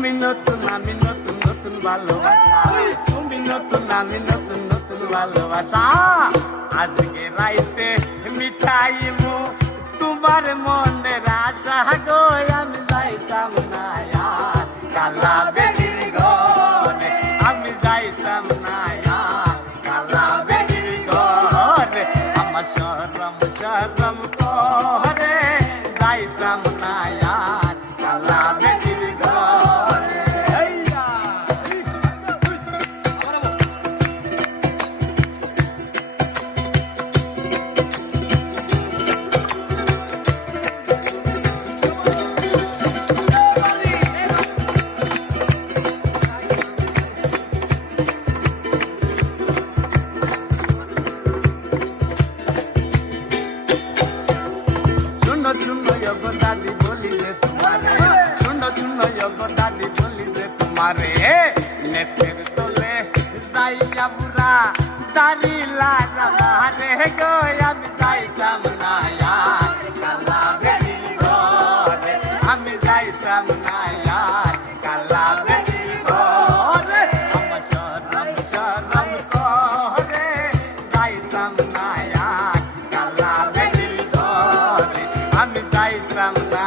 তুমি নতুন আমি নতুন নতুন ভালোবাসা, তুমি নতুন আমি নতুন নতুন ভালোবাসা। আজকে রাইতে মিঠাইমু তোমার মনের আশা গো, আমি যাইতাম না আর কালা বেটির ঘরে, আমি যাইতাম না আর কালা বেটির ঘরে। আমার শরম শরম করে যাইতাম না আর কালা বেটির ঘরে। শুনো শুনো গো দাদি বলি যে তোমারে, শুনো শুনো গো দাদি বলি যে তোমারে, নেটের তোলে যাইয়া বুড়া দাড়ি লাগা মারে গো, আমি যাইতাম না আর কালা বেটির ঘরে, আমি যাইতাম না আর কালা বেটির ঘরে। আমার শরম শরম করে যাইতাম না আর কালা বেটির ঘরে, আমি যাইতাম না